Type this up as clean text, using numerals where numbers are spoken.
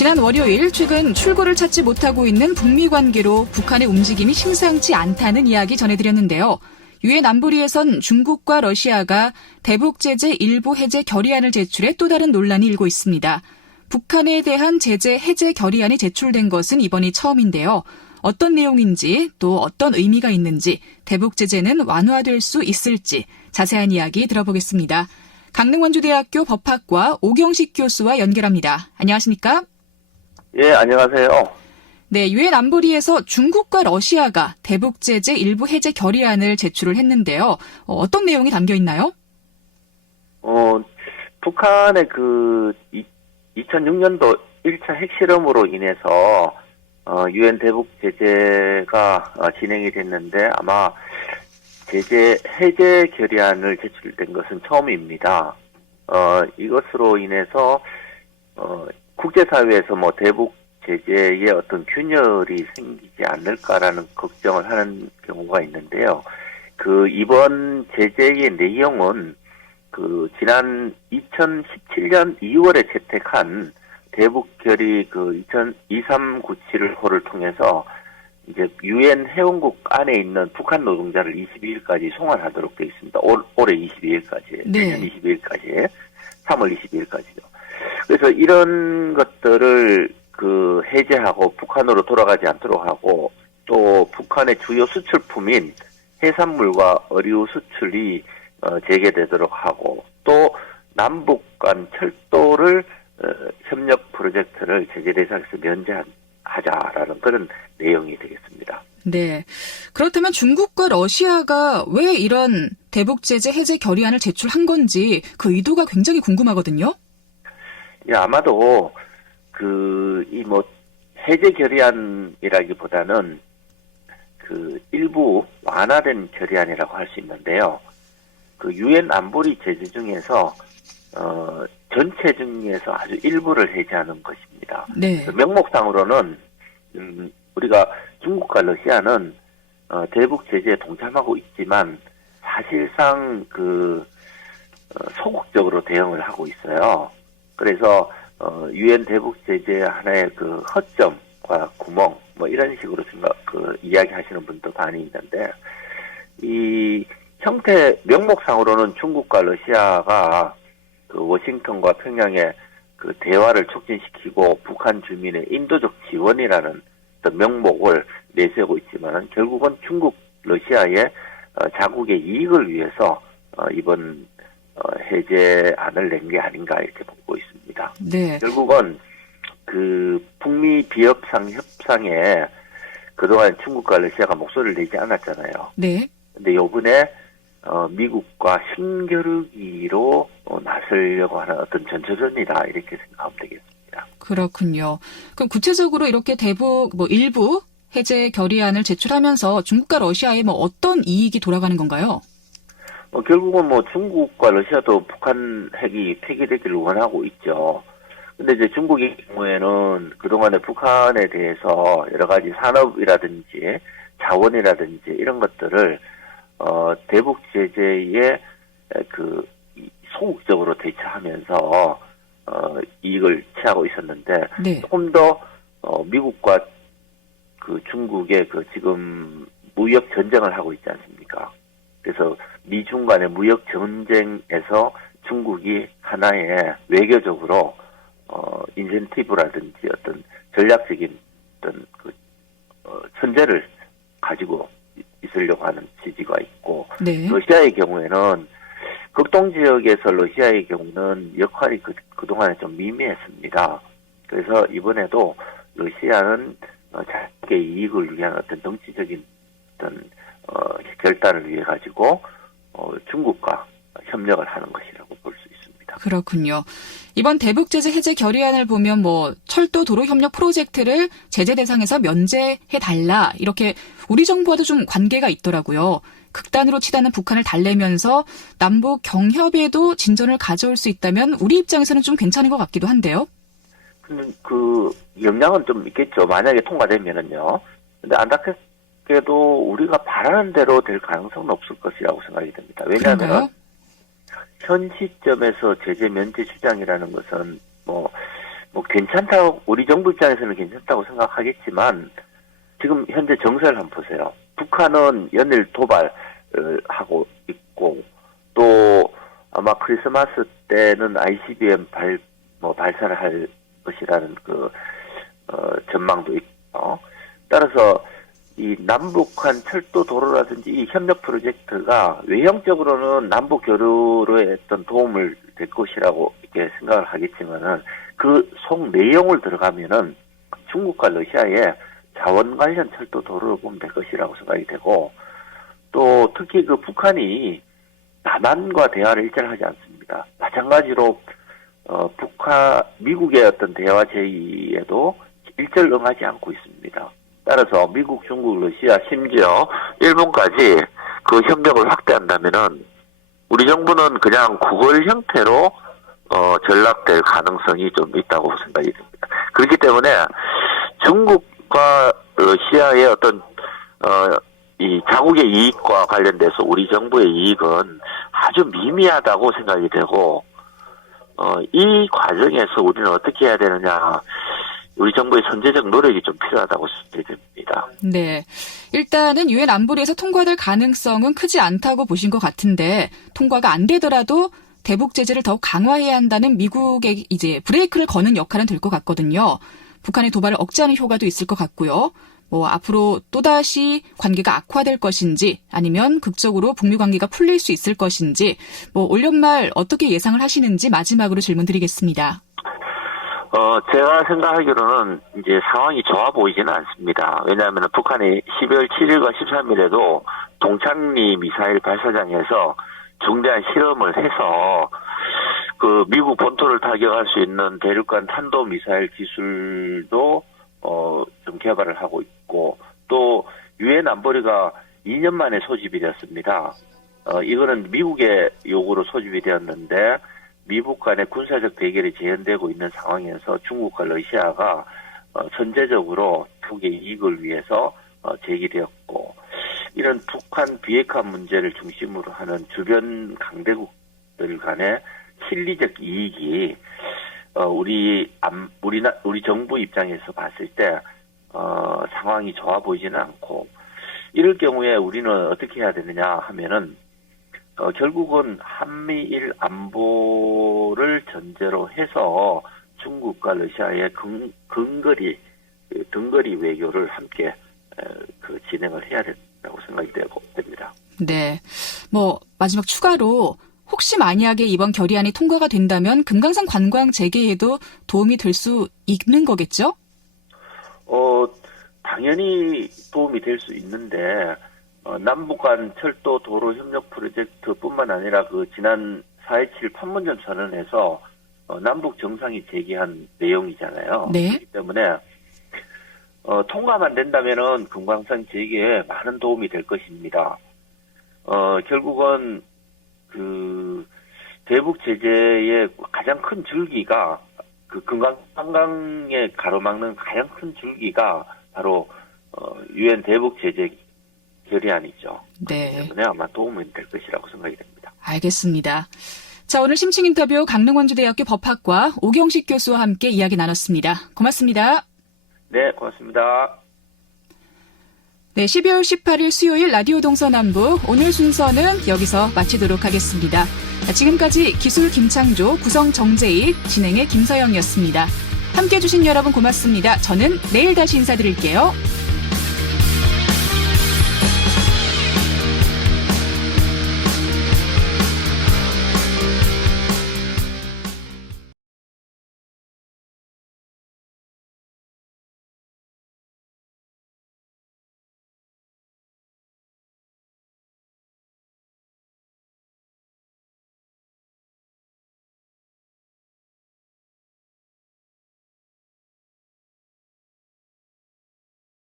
지난 월요일 최근 출구를 찾지 못하고 있는 북미 관계로 북한의 움직임이 심상치 않다는 이야기 전해드렸는데요. 유엔 안보리에선 중국과 러시아가 대북 제재 일부 해제 결의안을 제출해 또 다른 논란이 일고 있습니다. 북한에 대한 제재 해제 결의안이 제출된 것은 이번이 처음인데요. 어떤 내용인지 또 어떤 의미가 있는지 대북 제재는 완화될 수 있을지 자세한 이야기 들어보겠습니다. 강릉원주대학교 법학과 오경식 교수와 연결합니다. 안녕하십니까? 예, 안녕하세요. 네, 유엔 안보리에서 중국과 러시아가 대북 제재 일부 해제 결의안을 제출을 했는데요. 어떤 내용이 담겨 있나요? 북한의 2006년도 1차 핵실험으로 인해서 유엔 대북 제재가 진행이 됐는데 아마 제재 해제 결의안을 제출된 것은 처음입니다. 이것으로 인해서 국제사회에서 대북 제재의 어떤 균열이 생기지 않을까라는 걱정을 하는 경우가 있는데요. 이번 제재의 내용은 지난 2017년 2월에 채택한 대북 결의 2397호를 통해서 이제 유엔 회원국 안에 있는 북한 노동자를 22일까지 송환하도록 되어 있습니다. 올해 22일까지, 네. 내년 22일까지, 3월 22일까지요. 그래서 이런 것들을 해제하고 북한으로 돌아가지 않도록 하고 또 북한의 주요 수출품인 해산물과 의류 수출이 재개되도록 하고 또 남북 간 철도를 협력 프로젝트를 제재 대상에서 면제하자라는 그런 내용이 되겠습니다. 네. 그렇다면 중국과 러시아가 왜 이런 대북 제재 해제 결의안을 제출한 건지 그 의도가 굉장히 궁금하거든요. 예, 아마도 해제 결의안이라기보다는 일부 완화된 결의안이라고 할 수 있는데요. 유엔 안보리 제재 중에서 전체 중에서 아주 일부를 해제하는 것입니다. 네. 명목상으로는 우리가 중국과 러시아는 대북 제재에 동참하고 있지만 사실상 소극적으로 대응을 하고 있어요. 그래서 유엔 대북 제재 하나의 허점과 구멍 이런 식으로 이야기하시는 분도 많이 있는데 이 형태 명목상으로는 중국과 러시아가 워싱턴과 평양의 대화를 촉진시키고 북한 주민의 인도적 지원이라는 어떤 명목을 내세우고 있지만 결국은 중국, 러시아의 자국의 이익을 위해서 이번 해제안을 낸 게 아닌가 이렇게 보고 있습니다. 네. 결국은 북미 비협상 협상에 그동안 중국과 러시아가 목소리를 내지 않았잖아요. 네. 근데 요번에 미국과 힘겨루기로 나서려고 하는 어떤 전초전이다 이렇게 생각하면 되겠습니다. 그렇군요. 그럼 구체적으로 이렇게 대북 일부 해제 결의안을 제출하면서 중국과 러시아에 어떤 이익이 돌아가는 건가요? 결국은 중국과 러시아도 북한 핵이 폐기되기를 원하고 있죠. 근데 이제 중국의 경우에는 그동안에 북한에 대해서 여러 가지 산업이라든지 자원이라든지 이런 것들을 대북 제재에 소극적으로 대처하면서 이익을 취하고 있었는데 네. 조금 더 미국과 중국의 지금 무역 전쟁을 하고 있지 않습니까? 그래서 미중 간의 무역 전쟁에서 중국이 하나의 외교적으로 인센티브라든지 어떤 전략적인 어떤 선제를 가지고 있으려고 하는 지지가 있고 네. 러시아의 경우에는 극동 지역에서 러시아의 경우는 역할이 그동안에 좀 미미했습니다. 그래서 이번에도 러시아는 자국의 이익을 위한 어떤 정치적인 어떤 결단을 위해 가지고 중국과 협력을 하는 것이라고 볼 수 있습니다. 그렇군요. 이번 대북 제재 해제 결의안을 보면 철도 도로 협력 프로젝트를 제재 대상에서 면제해달라 이렇게 우리 정부와도 좀 관계가 있더라고요. 극단으로 치닫는 북한을 달래면서 남북 경협에도 진전을 가져올 수 있다면 우리 입장에서는 좀 괜찮은 것 같기도 한데요. 근데 영향은 좀 있겠죠. 만약에 통과되면은요. 근데 안타깝게도 우리가 바라는 대로 될 가능성은 없을 것이라고 생각이 됩니다. 왜냐하면 현 시점에서 제재 면제 주장이라는 것은 뭐 괜찮다고 우리 정부 입장에서는 괜찮다고 생각하겠지만 지금 현재 정세를 한번 보세요. 북한은 연일 도발을 하고 있고 또 아마 크리스마스 때는 ICBM 발사를 할 것이라는 전망도 있고 따라서 이 남북한 철도 도로라든지 이 협력 프로젝트가 외형적으로는 남북 교류에 어떤 도움을 될 것이라고 이렇게 생각을 하겠지만은 그 속 내용을 들어가면은 중국과 러시아의 자원 관련 철도 도로를 보면 될 것이라고 생각이 되고 또 특히 그 북한이 남한과 대화를 일절 하지 않습니다. 마찬가지로 미국의 어떤 대화 제의에도 일절 응하지 않고 있습니다. 따라서 미국, 중국, 러시아, 심지어 일본까지 그 협력을 확대한다면은 우리 정부는 그냥 구걸 형태로 전락될 가능성이 좀 있다고 생각이 듭니다. 그렇기 때문에 중국과 러시아의 어떤 이 자국의 이익과 관련돼서 우리 정부의 이익은 아주 미미하다고 생각이 되고 이 과정에서 우리는 어떻게 해야 되느냐 우리 정부의 선제적 노력이 좀 필요하다고 생각이 됩니다. 네. 일단은 유엔 안보리에서 통과될 가능성은 크지 않다고 보신 것 같은데 통과가 안 되더라도 대북 제재를 더욱 강화해야 한다는 미국의 이제 브레이크를 거는 역할은 될 것 같거든요. 북한의 도발을 억제하는 효과도 있을 것 같고요. 뭐 앞으로 또다시 관계가 악화될 것인지 아니면 극적으로 북미 관계가 풀릴 수 있을 것인지 뭐 올 연말 어떻게 예상을 하시는지 마지막으로 질문 드리겠습니다. 제가 생각하기로는 이제 상황이 좋아 보이지는 않습니다. 왜냐하면 북한이 12월 7일과 13일에도 동창리 미사일 발사장에서 중대한 실험을 해서 그 미국 본토를 타격할 수 있는 대륙간 탄도 미사일 기술도 좀 개발을 하고 있고 또 유엔 안보리가 2년 만에 소집이 되었습니다. 이거는 미국의 요구로 소집이 되었는데 미국 간의 군사적 대결이 재현되고 있는 상황에서 중국과 러시아가 선제적으로 북의 이익을 위해서 제기되었고 이런 북한 비핵화 문제를 중심으로 하는 주변 강대국들 간의 실리적 이익이 우리 정부 입장에서 봤을 때 상황이 좋아 보이지는 않고 이럴 경우에 우리는 어떻게 해야 되느냐 하면은 결국은 한미일 안보를 전제로 해서 중국과 러시아의 등거리 외교를 함께 진행을 해야 된다고 생각이 됩니다. 네. 뭐 마지막 추가로 혹시 만약에 이번 결의안이 통과가 된다면 금강산 관광 재개에도 도움이 될 수 있는 거겠죠? 당연히 도움이 될 수 있는데 남북 간 철도 도로 협력 프로젝트뿐만 아니라 그 지난 4.27 판문점 선언에서 남북 정상이 제기한 내용이잖아요. 네. 그렇기 때문에 통과만 된다면은 금강산 재개에 많은 도움이 될 것입니다. 결국은 그 대북 제재의 가장 큰 줄기가 그 금강산강에 가로막는 가장 큰 줄기가 바로 유엔 대북 제재 결의안이죠. 네. 그렇기 때문에 아마 도움이 될 것이라고 생각이 됩니다. 알겠습니다. 자, 오늘 심층 인터뷰 강릉원주대학교 법학과 오경식 교수와 함께 이야기 나눴습니다. 고맙습니다. 네, 고맙습니다. 네, 12월 18일 수요일 라디오 동서남북 오늘 순서는 여기서 마치도록 하겠습니다. 지금까지 기술 김창조, 구성 정재익, 진행의 김서영이었습니다. 함께해 주신 여러분 고맙습니다. 저는 내일 다시 인사드릴게요.